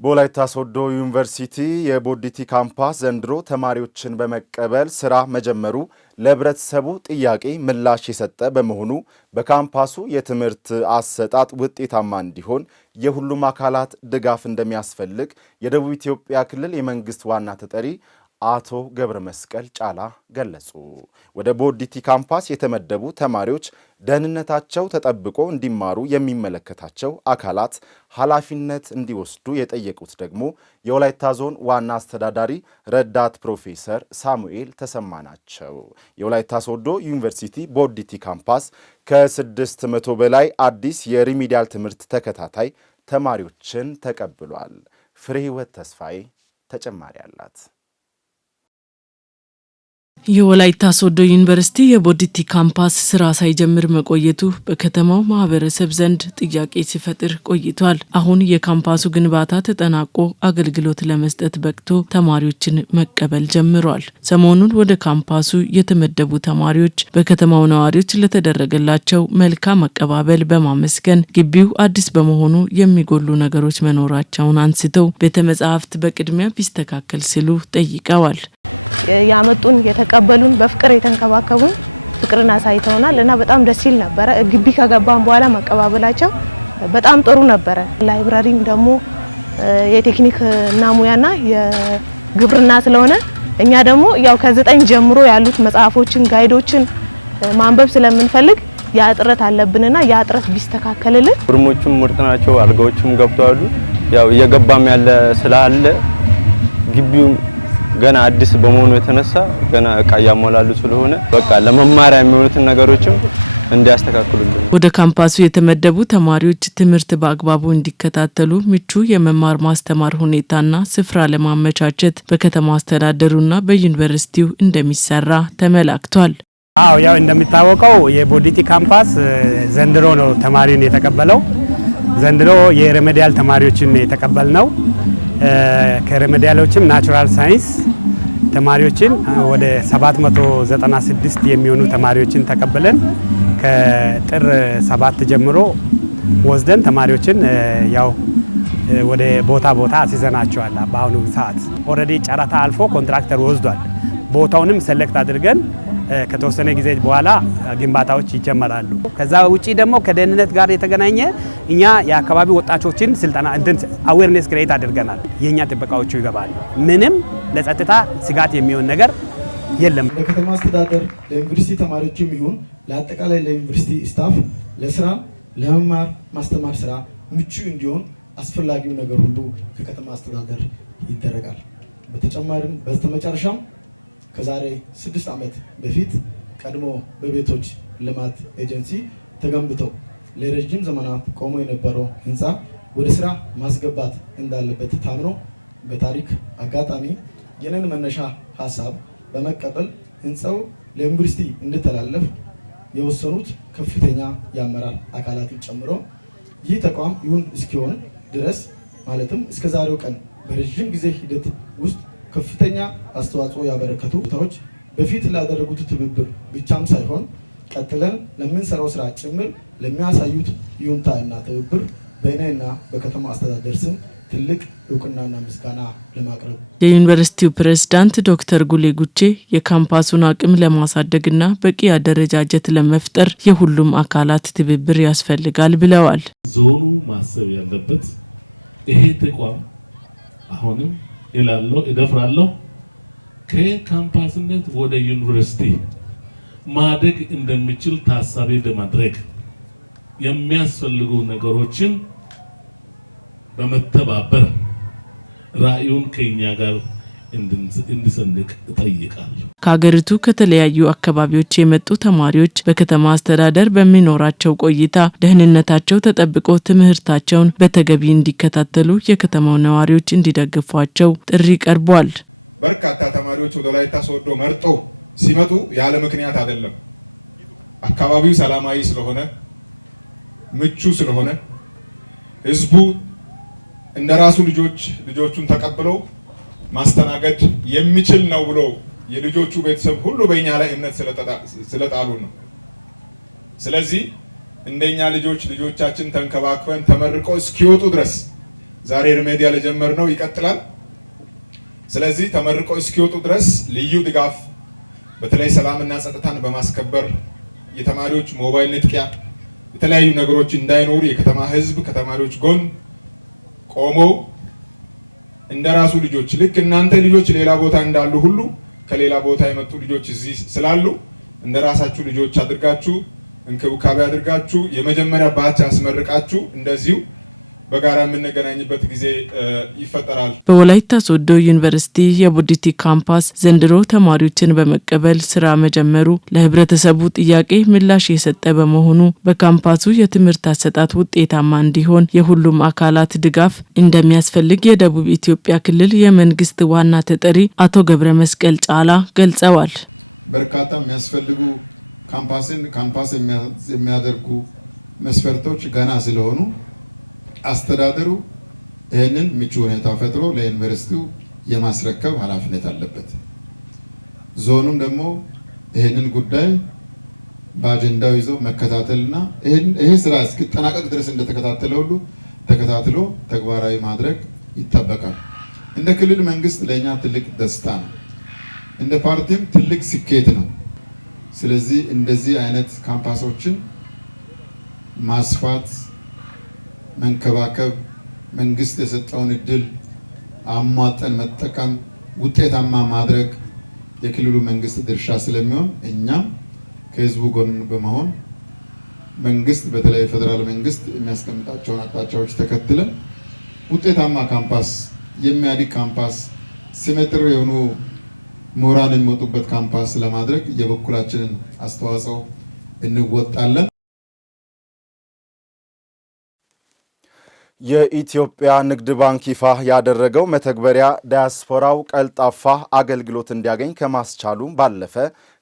በወላይታ ሶዶ ዩኒቨርሲቲ የቦዲቲ ካምፓስ ዘንድሮ ተማሪዎችን በመቀበል ስራ መጀመሩ ለህብረተሰቡ ጥያቄ ምላሽ የሰጠ በመሆኑ በካምፓሱ የትምህርት አሰጣጥ ውጤታማ እንዲሆን የሁሉም አካላት ድጋፍ እንደሚያስፈልግ የደቡብ ኢትዮጵያ ክልል የመንግስት ዋና ተጠሪ አቶ ገብረ መስቀል ጫላ ገለጹ። ወደ ቦዲቲ ካምፓስ የተመደቡ ተማሪዎች ደህንነታቸው ተጠብቆ እንዲማሩ የሚመለከታቸው አካላት ኃላፊነት እንዲወስዱ የጠየቁት ደግሞ የወላይታ ዞን ዋና አስተዳዳሪ ረዳት ፕሮፌሰር ሳሙኤል ተሰማ ናቸው። የወላይታ ሶዶ ዩኒቨርሲቲ ቦዲቲ ካምፓስ ከ600 በላይ አዲስ የሪሚዲያል ትምህርት ተከታታይ ተማሪዎችን ተቀብሏል። ፍሬህይወት ተስፋዬ ተጨማሪ አላት። የወላይታ ሶዶ ዩኒቨርሲቲ የቦዲቲ ካምፓስ ስራ ሳይጀምር መቆየቱ በከተማው ማህበረሰብ ዘንድ ጥያቄ ሲፈጥር ቆይቷል። አሁን የካምፓሱ ግንባታ ተጠናቆ አገልግሎት ለመስጠት በቅቶ ተማሪዎችን መቀበል ጀምሯል። ሰሞኑን ወደ ካምፓሱ የተመደቡ ተማሪዎች በከተማው ነዋሪዎች ለተደረገላቸው መልካም አቀባበል በማመስገን ግቢው አዲስ በመሆኑ የሚጎሉ ነገሮች መኖራቸውን አንስተው ቤተ መጻሕፍት በቅድሚያ ቢስተካከል ሲሉ ጠይቀዋል። ያመጡን የተቀበሉን በፍቅር የተንከባከቡን ፍቅርን አሳይተውናል እና በጣም ደስ ይል ነበር። ግቢ ከገባን በኋላ መቀባበላቸው በጣም ጥሩ ነበር። ላይብራሪም ደግሞ የቴክኒክ እና ሙያና የግብርና ስለሆነ እኛ ደግሞ ያው ከ9 ጀምሮ ያሉት መጽሐፎችን ጋይዶችን ማንበብ ስለምንፈልግ ያ እጥረት አለብንና ያ እጥረት ቢስተካከልልን። ሩሞቹም ምርጥ ናቸው። አልጋዎችም ገብተዋል። ያው እየገባም ያለ ስላለ ግቢው ገና አዲስ በመሆኑ የተነሳ ገና እቃ ያሟላሉ ስለሆነ በቃ ለመማሪያ የሚሆኑትን ነገሮችም እንዲያስተካክሉልን። ወደ ካምፓሱ የተመደቡ ተማሪዎች ትምህርት በአግባቡ እንዲከታተሉ ምቹ የመማር ማስተማር ሁኔታና ስፍራ ለማመቻቸት በከተማ አስተዳደሩና በዩኒቨርሲቲው እንደሚሰራ ተመላክቷል። ያው እንደሚታወቀው የቦዲቲ ካምፓስ ዘንድሮ ነው ተማሪን የተቀበለው። ዘንድሮ የሪሜዲያል ተማሪዎችን የተቀበልነው። ከሪሜዲያሎችም ናቹራል ሳይንስ ተማሪዎችን ወደ 796 የሚሆኑ ተማሪዎችን ተቀበለን ከጥር 7 ጀምሮ ወስደን ተማሪዎችን ያው ወደ ቦታ አስይዘናቸዋል። በአሁኑ ሰዓት ኦልሬዲ ጨረታ አልፎ ኮንትራክተር ወስዷል። ቦታውንም ሴሌክት አድርገን ከተወሰነ ጊዜ በኋላ ግንባታዎች ይጀመራሉ። ከዛ ውጪ ደግሞ ከደህንነት ጋር የተገናኘ እኛ የአካባቢ ወጣቶችን ስልጠና አዌርነስ ክሬት አድርገናል። የኛ ጥበቃዎቹ ይገባሉ። ምንም ለጸጥታ ስጋት የሚሆን ነገር የለም። ለከተማ አስተዳደር ለዩኒቨርሲቲ ተማሪዎችም ይሁን ለአጠቃላይ ለዩኒቨርሲቲ ስታፍ ለስራ ለመማር ማስተማር ስራ ምቹ እንዲሆን አስፈላጊው ነገር ሁሉ ከከተማ አስተዳደር ይደረጋል። በተጨማሪም በስተመጨረሻም ከዛሬ 6 ዓመት በፊት ቀድሞ በቤቶች ልማት ኤጀንሲ ተገንብተው ለረጅም ዘመናት ቆሞ የነበረው ህንፃ ወደ ስራ ማስገባት እንዳለበት ታምኖ በታሪክ አጋጣሚ የነን መነሻ ሐሳብ በመቀበል ህንፃው ለዩኒቨርሲቲ እንዲተላለፍ የወሰኑት ከፍተኛ የአመራር አካላትን ጨምሮ ይህ ተቋም ይሁን እስኪሆን ድረስ ማለትም እስከ ዛሬው ቀን በረጅም ጊዜ ሂደት ውስጥ ከፍተኛ አስተዋጽኦ ያበረከቱ ቦታዎች በፊት ላደረጉት ትብብር ብቻም ሳይሆን ቀጥለን ለምንሰራው ስራ ጭምር ለሚያሳዩት ይሁንታ እና ትብብር በእኔና በከተማ አስተዳደር ስም ትልቅ እውቅናና ምስጋና ለማቅረብ የዩኒቨርሲቲው ፕሬዝዳንት ዶክተር ጉሌ ጉቼ የካምፓሱን አቅም ለማሳደግና በቂ አደረጃጀት ለመፍጠር የሁሉም አካላት ትብብር ያስፈልጋል ብለዋል። ዞኑ ማሰብ ያለበት ይሄ ተቋም አሁንም እደፍራለሁ ከካምፓስነት ወደ ዩኒቨርሲቲ ማደግ እንደሚችል ታሳቢ በማድረግ የሚያስፈልጉ ነገሮችን በመተባበር ራዕዩን ከኛ ጋር እንድንሰንቅ እጠይቃለሁ። ከሀገሪቱ ከተለያዩ አካባቢዎች የመጡ ተማሪዎች በከተማ አስተዳደር በሚኖራቸው ቆይታ ደህንነታቸው ተጠብቆ ትምህርታቸውን በተገቢ እንዲከታተሉ የከተማው ነዋሪዎች እንዲደግፏቸው ጥሪ ቀርቧል። በርካታ ተማሪዎች ወደ ወላይታ ሶዶ መርጦ ሲመጡ ያለ ምክንያት አይደለም። አካባቢው ሰላማዊ ስለሆነ ምቹ ስለሆነ ህዝቡ እንደራሱ ልጆቹን ተቀብለው ማስተናገድ የሚችል ነው ብሎ የልጆቹ ቤተሰብ ሁሉ በእኛ ላይ እምነት ስለጣሉ ነው። ስለዚህ እንደኛ ልጆቻችን ተንከባክበን ተመርቀው እስኪወጡ ድረስ ዛሬ ሪሜዲያል ጀመርነው ይቀጥላል። ስለዚህ ተመርቆ እስኪወጡ ድረስ ልዩ ድጋፍ በተለይ ሰላምና ጸጥታን በማስከበር የተማሪዎች ሞባይል ንጥቂያ የተለያዩ ነገሮች እንዳይኖሩ የከተማ ህዝብ ከተማሪዎች ጎን ቆሞ እንደራሱ ልጆች ልክ እናንተ ልጆች ሌላ ቦታ እንዳሉ ሁሉ ከሌላ ቦታ የመጡ ልጆች እዚህ ስላሉ እንደራሳችሁ ልጆች አድርጋችሁ እንክብካቤ አድርጋችሁ የመጀመሪያ ባች አስመርቃችሁ እንደዚሁ በጋራ የምንገናኝበት ጊዜ ይፈጠራል። በወላይታ ሶዶ ዩኒቨርሲቲ የቦዲቲ ካምፓስ ዘንድሮ ተማሪዎችን በመቀበል ስራ መጀመሩ ለህብረተሰቡ ጥያቄ ምላሽ የሰጠ በመሆኑ በካምፓሱ የትምህርት አሰጣጥ ውጤታማ እንዲሆን የሁሉም አካላት ድጋፍ እንደሚያስፈልግ የደቡብ ኢትዮጵያ ክልል የመንግስት ዋና ተጠሪ አቶ ገብረ መስቀል ጫላ ገልጸዋል። በርካታ የሚያስፈልጉ ካምፓስ የሚያደርጉ መስፈርቶች ገና ስለሆኑ አስተዳደሩ ይህንን ምቹ ሁኔታ ፈጥሮ ለዩኒቨርሲቲው የማስረከብ ኃላፊነት አለበት። ዞኑም ደግሞ ይህንን ጉዳይ በአጀንዳው ይዞ መከታተልና ይሄ ስራ እስኪጠናቀቅ ድረስ እንደተከታተለ ሁሉ ተከታትሎ ተግባራዊ ማድረግ ይጠበቃል። እንደ ክልል መንግስት ለኛ ትልቅ ደስታ ነው፣ እንደ ፓርቲም ትልቅ ስኬት ነው። ስለዚህ እንደዚህ አይነት ካምፓሶችን ማስፋት መንከባከብ መንግስት የሰጠውን እድል አሟጠን መጠቀም ውጤታማ ማድረግ የክልሉ መንግስት ድርሻ ስለሚሆን እኛም ከህዝቡ ጎን በመሆን መንግስት በተለይ ፌደራል መንግስት የሚያስቀምጣቸውን አቅጣጫዎች ተከትለን ውጤታማ ካምፓስ የሚያድግ ካምፓስ ሲመጥር የሆኑ ምሁራን የሚወጡበት ካምፓስ ለማድረግ የበኩላችንን አስተዋጽኦ እንወጣለን። የኢትዮጵያ ንግድ ባንክ ይፋ ያደረገው መተግበሪያ ዳያስፖራው ቀልጣፋ አገልግሎት እንዲያገኝ ከማስቻሉም ባለፈ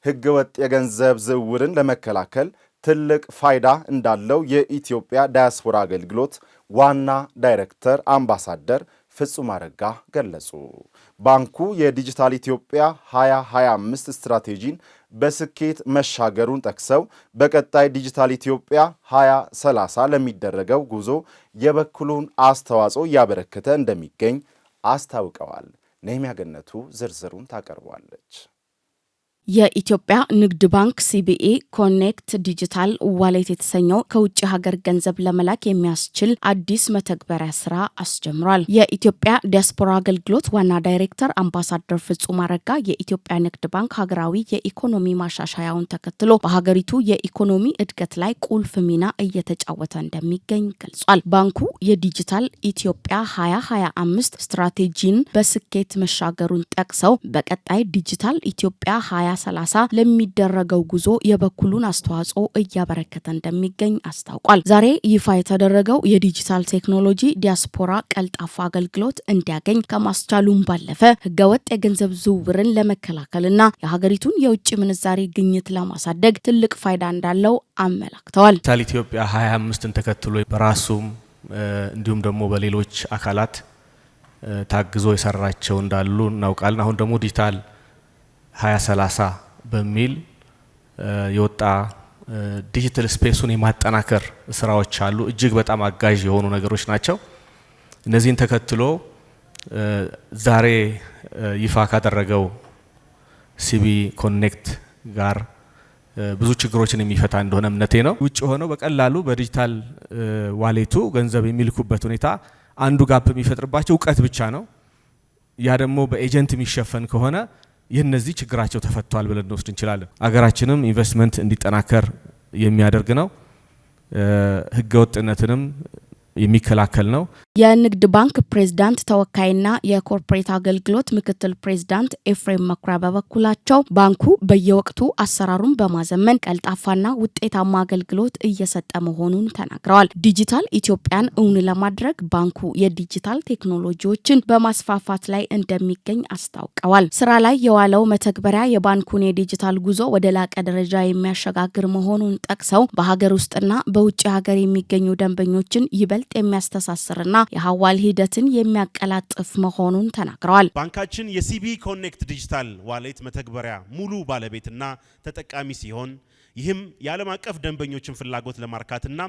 ህገወጥ የገንዘብ ዝውውርን ለመከላከል ትልቅ ፋይዳ እንዳለው የኢትዮጵያ ዳያስፖራ አገልግሎት ዋና ዳይሬክተር አምባሳደር ፍጹም አረጋ ገለጹ። ባንኩ የዲጂታል ኢትዮጵያ 2025 ስትራቴጂን በስኬት መሻገሩን ጠቅሰው በቀጣይ ዲጂታል ኢትዮጵያ 2030 ለሚደረገው ጉዞ የበኩሉን አስተዋጽኦ እያበረከተ እንደሚገኝ አስታውቀዋል። ነህሚያ ገነቱ ዝርዝሩን ታቀርባለች። የኢትዮጵያ ንግድ ባንክ ሲቢኢ ኮኔክት ዲጂታል ዋሌት የተሰኘው ከውጭ ሀገር ገንዘብ ለመላክ የሚያስችል አዲስ መተግበሪያ ስራ አስጀምሯል። የኢትዮጵያ ዲያስፖራ አገልግሎት ዋና ዳይሬክተር አምባሳደር ፍጹም አረጋ የኢትዮጵያ ንግድ ባንክ ሀገራዊ የኢኮኖሚ ማሻሻያውን ተከትሎ በሀገሪቱ የኢኮኖሚ እድገት ላይ ቁልፍ ሚና እየተጫወተ እንደሚገኝ ገልጿል። ባንኩ የዲጂታል ኢትዮጵያ 2025 ስትራቴጂን በስኬት መሻገሩን ጠቅሰው በቀጣይ ዲጂታል ኢትዮጵያ 2030 ለሚደረገው ጉዞ የበኩሉን አስተዋጽኦ እያበረከተ እንደሚገኝ አስታውቋል። ዛሬ ይፋ የተደረገው የዲጂታል ቴክኖሎጂ ዲያስፖራ ቀልጣፋ አገልግሎት እንዲያገኝ ከማስቻሉም ባለፈ ህገወጥ የገንዘብ ዝውውርን ለመከላከልና የሀገሪቱን የውጭ ምንዛሬ ግኝት ለማሳደግ ትልቅ ፋይዳ እንዳለው አመላክተዋል። ዲጂታል ኢትዮጵያ 25ን ተከትሎ በራሱም እንዲሁም ደግሞ በሌሎች አካላት ታግዞ የሰራቸው እንዳሉ እናውቃለን። አሁን ደግሞ ዲጂታል 2030 በሚል የወጣ ዲጂታል ስፔሱን የማጠናከር ስራዎች አሉ። እጅግ በጣም አጋዥ የሆኑ ነገሮች ናቸው። እነዚህን ተከትሎ ዛሬ ይፋ ካደረገው ሲቢኢ ኮኔክት ጋር ብዙ ችግሮችን የሚፈታ እንደሆነ እምነቴ ነው። ውጭ ሆነው በቀላሉ በዲጂታል ዋሌቱ ገንዘብ የሚልኩበት ሁኔታ አንዱ ጋፕ የሚፈጥርባቸው እውቀት ብቻ ነው። ያ ደግሞ በኤጀንት የሚሸፈን ከሆነ የነዚህ ችግራቸው ተፈቷል ብለን እንወስድ እንችላለን። አገራችንም ኢንቨስትመንት እንዲጠናከር የሚያደርግ ነው። ህገወጥነትንም የሚከላከል ነው። የንግድ ባንክ ፕሬዝዳንት ተወካይና የኮርፖሬት አገልግሎት ምክትል ፕሬዝዳንት ኤፍሬም መኩሪያ በበኩላቸው ባንኩ በየወቅቱ አሰራሩን በማዘመን ቀልጣፋና ውጤታማ አገልግሎት እየሰጠ መሆኑን ተናግረዋል። ዲጂታል ኢትዮጵያን እውን ለማድረግ ባንኩ የዲጂታል ቴክኖሎጂዎችን በማስፋፋት ላይ እንደሚገኝ አስታውቀዋል። ስራ ላይ የዋለው መተግበሪያ የባንኩን የዲጂታል ጉዞ ወደ ላቀ ደረጃ የሚያሸጋግር መሆኑን ጠቅሰው በሀገር ውስጥና በውጭ ሀገር የሚገኙ ደንበኞችን ይበልጥ የሚያስተሳስርና የሐዋል ሂደትን የሚያቀላጥፍ መሆኑን ተናግረዋል። ባንካችን የሲቢኢ ኮኔክት ዲጂታል ዋሌት መተግበሪያ ሙሉ ባለቤትና ተጠቃሚ ሲሆን ይህም የዓለም አቀፍ ደንበኞችን ፍላጎት ለማርካትና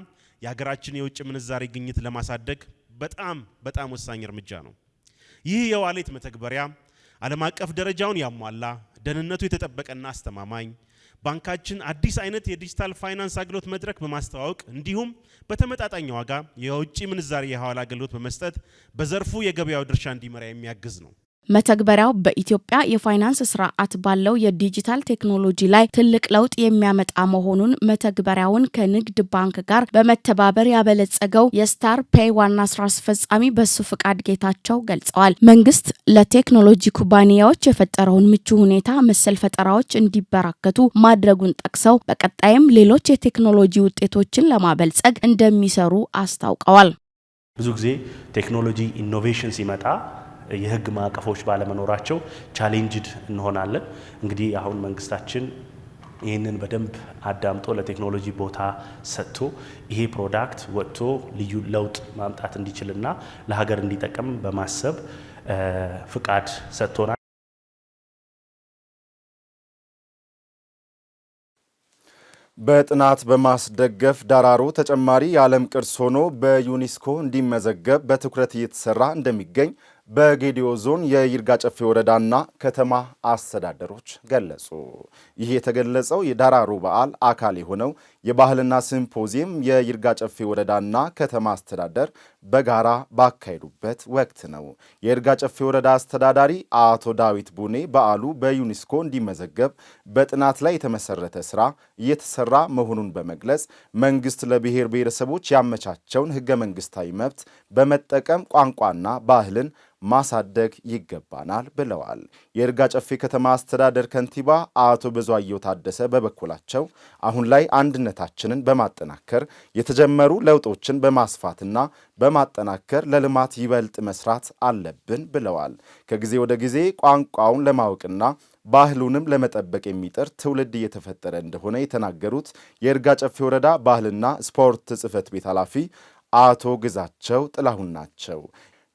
የሀገራችን የውጭ ምንዛሬ ግኝት ለማሳደግ በጣም ወሳኝ እርምጃ ነው። ይህ የዋሌት መተግበሪያ ዓለም አቀፍ ደረጃውን ያሟላ ደህንነቱ የተጠበቀና አስተማማኝ ባንካችን አዲስ አይነት የዲጂታል ፋይናንስ አገልግሎት መድረክ በማስተዋወቅ እንዲሁም በተመጣጣኝ ዋጋ የውጭ ምንዛሪ የሐዋላ አገልግሎት በመስጠት በዘርፉ የገበያው ድርሻ እንዲመራ የሚያግዝ ነው። መተግበሪያው በኢትዮጵያ የፋይናንስ ስርዓት ባለው የዲጂታል ቴክኖሎጂ ላይ ትልቅ ለውጥ የሚያመጣ መሆኑን መተግበሪያውን ከንግድ ባንክ ጋር በመተባበር ያበለጸገው የስታር ፔይ ዋና ስራ አስፈጻሚ በሱ ፍቃድ ጌታቸው ገልጸዋል። መንግስት ለቴክኖሎጂ ኩባንያዎች የፈጠረውን ምቹ ሁኔታ መሰል ፈጠራዎች እንዲበራከቱ ማድረጉን ጠቅሰው በቀጣይም ሌሎች የቴክኖሎጂ ውጤቶችን ለማበልጸግ እንደሚሰሩ አስታውቀዋል። ብዙ ጊዜ ቴክኖሎጂ ኢኖቬሽን ሲመጣ የህግ ማዕቀፎች ባለመኖራቸው ቻሌንጅድ እንሆናለን። እንግዲህ አሁን መንግስታችን ይህንን በደንብ አዳምጦ ለቴክኖሎጂ ቦታ ሰጥቶ ይሄ ፕሮዳክት ወጥቶ ልዩ ለውጥ ማምጣት እንዲችልና ለሀገር እንዲጠቅም በማሰብ ፍቃድ ሰጥቶናል። በጥናት በማስደገፍ ዳራሮ ተጨማሪ የዓለም ቅርስ ሆኖ በዩኔስኮ እንዲመዘገብ በትኩረት እየተሰራ እንደሚገኝ በጌዲዮ ዞን የይርጋ ጨፌ ወረዳና ከተማ አስተዳደሮች ገለጹ። ይህ የተገለጸው የዳራሮ በዓል አካል የሆነው የባህልና ሲምፖዚየም የይርጋ ጨፌ ወረዳና ከተማ አስተዳደር በጋራ ባካሄዱበት ወቅት ነው። የይርጋ ጨፌ ወረዳ አስተዳዳሪ አቶ ዳዊት ቡኔ በዓሉ በዩኔስኮ እንዲመዘገብ በጥናት ላይ የተመሰረተ ስራ እየተሰራ መሆኑን በመግለጽ መንግስት ለብሔር ብሔረሰቦች ያመቻቸውን ህገ መንግስታዊ መብት በመጠቀም ቋንቋና ባህልን ማሳደግ ይገባናል ብለዋል። የይርጋ ጨፌ ከተማ አስተዳደር ከንቲባ አቶ ብዙአየሁ ታደሰ በበኩላቸው አሁን ላይ አንድነታችንን በማጠናከር የተጀመሩ ለውጦችን በማስፋትና በማጠናከር ለልማት ይበልጥ መስራት አለብን ብለዋል። ከጊዜ ወደ ጊዜ ቋንቋውን ለማወቅና ባህሉንም ለመጠበቅ የሚጥር ትውልድ እየተፈጠረ እንደሆነ የተናገሩት የይርጋ ጨፌ ወረዳ ባህልና ስፖርት ጽሕፈት ቤት ኃላፊ አቶ ግዛቸው ጥላሁን ናቸው።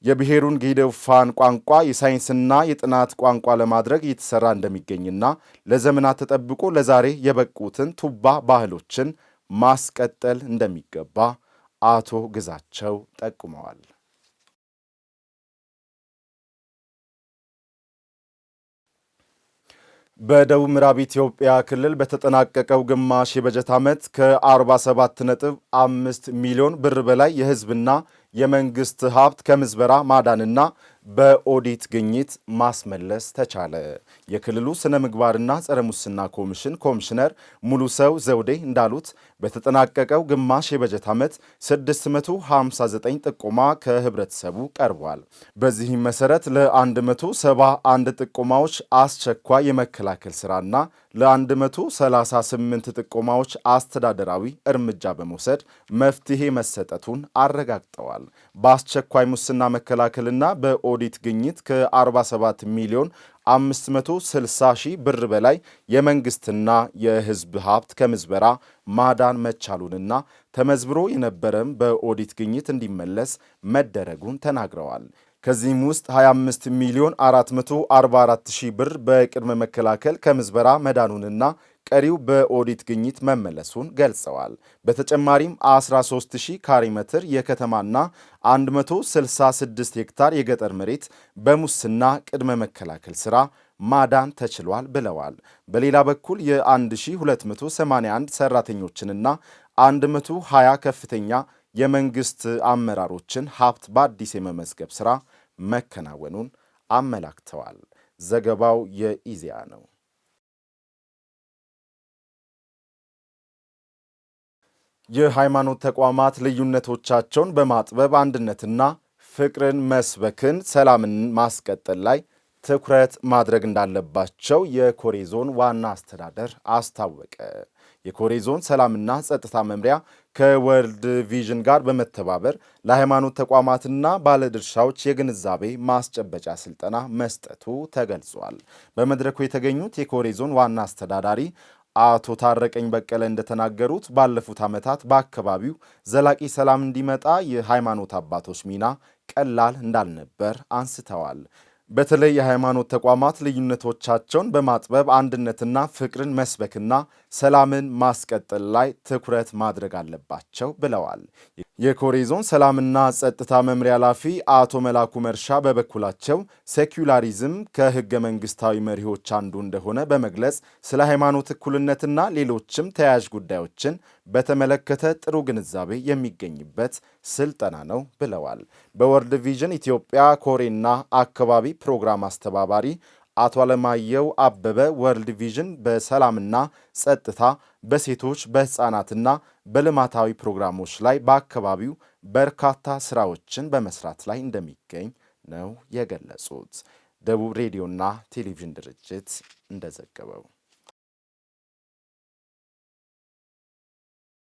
የብሔሩን ጌዴኦፋን ቋንቋ የሳይንስና የጥናት ቋንቋ ለማድረግ እየተሰራ እንደሚገኝና ለዘመናት ተጠብቆ ለዛሬ የበቁትን ቱባ ባህሎችን ማስቀጠል እንደሚገባ አቶ ግዛቸው ጠቁመዋል። በደቡብ ምዕራብ ኢትዮጵያ ክልል በተጠናቀቀው ግማሽ የበጀት ዓመት ከ47.5 ሚሊዮን ብር በላይ የሕዝብና የመንግስት ሀብት ከምዝበራ ማዳንና በኦዲት ግኝት ማስመለስ ተቻለ። የክልሉ ስነ ምግባርና ጸረ ሙስና ኮሚሽን ኮሚሽነር ሙሉ ሰው ዘውዴ እንዳሉት በተጠናቀቀው ግማሽ የበጀት ዓመት 659 ጥቆማ ከህብረተሰቡ ቀርቧል። በዚህም መሰረት ለ171 ጥቆማዎች አስቸኳይ የመከላከል ስራና ለ138 ጥቆማዎች አስተዳደራዊ እርምጃ በመውሰድ መፍትሄ መሰጠቱን አረጋግጠዋል። በአስቸኳይ ሙስና መከላከልና በኦዲት ግኝት ከ47 ሚሊዮን 560 ሺህ ብር በላይ የመንግስትና የህዝብ ሀብት ከምዝበራ ማዳን መቻሉንና ተመዝብሮ የነበረም በኦዲት ግኝት እንዲመለስ መደረጉን ተናግረዋል። ከዚህም ውስጥ 25 ሚሊዮን 444 ሺህ ብር በቅድመ መከላከል ከምዝበራ መዳኑንና ቀሪው በኦዲት ግኝት መመለሱን ገልጸዋል። በተጨማሪም 13000 ካሬ ሜትር የከተማና 166 ሄክታር የገጠር መሬት በሙስና ቅድመ መከላከል ስራ ማዳን ተችሏል ብለዋል። በሌላ በኩል የ1281 ሰራተኞችንና 120 ከፍተኛ የመንግስት አመራሮችን ሀብት በአዲስ የመመዝገብ ስራ መከናወኑን አመላክተዋል። ዘገባው የኢዜአ ነው። የሃይማኖት ተቋማት ልዩነቶቻቸውን በማጥበብ አንድነትና ፍቅርን መስበክን፣ ሰላምን ማስቀጠል ላይ ትኩረት ማድረግ እንዳለባቸው የኮሬ ዞን ዋና አስተዳደር አስታወቀ። የኮሬ ዞን ሰላምና ጸጥታ መምሪያ ከወርልድ ቪዥን ጋር በመተባበር ለሃይማኖት ተቋማትና ባለድርሻዎች የግንዛቤ ማስጨበጫ ስልጠና መስጠቱ ተገልጿል። በመድረኩ የተገኙት የኮሬ ዞን ዋና አስተዳዳሪ አቶ ታረቀኝ በቀለ እንደተናገሩት ባለፉት ዓመታት በአካባቢው ዘላቂ ሰላም እንዲመጣ የሃይማኖት አባቶች ሚና ቀላል እንዳልነበር አንስተዋል። በተለይ የሃይማኖት ተቋማት ልዩነቶቻቸውን በማጥበብ አንድነትና ፍቅርን መስበክና ሰላምን ማስቀጠል ላይ ትኩረት ማድረግ አለባቸው ብለዋል። የኮሬ ዞን ሰላምና ጸጥታ መምሪያ ኃላፊ አቶ መላኩ መርሻ በበኩላቸው ሴኩላሪዝም ከህገ መንግስታዊ መሪዎች አንዱ እንደሆነ በመግለጽ ስለ ሃይማኖት እኩልነትና ሌሎችም ተያያዥ ጉዳዮችን በተመለከተ ጥሩ ግንዛቤ የሚገኝበት ስልጠና ነው ብለዋል። በወርልድ ቪዥን ኢትዮጵያ ኮሬና አካባቢ ፕሮግራም አስተባባሪ አቶ አለማየሁ አበበ ወርልድ ቪዥን በሰላምና ጸጥታ፣ በሴቶች፣ በህፃናትና በልማታዊ ፕሮግራሞች ላይ በአካባቢው በርካታ ስራዎችን በመስራት ላይ እንደሚገኝ ነው የገለጹት። ደቡብ ሬዲዮና ቴሌቪዥን ድርጅት እንደዘገበው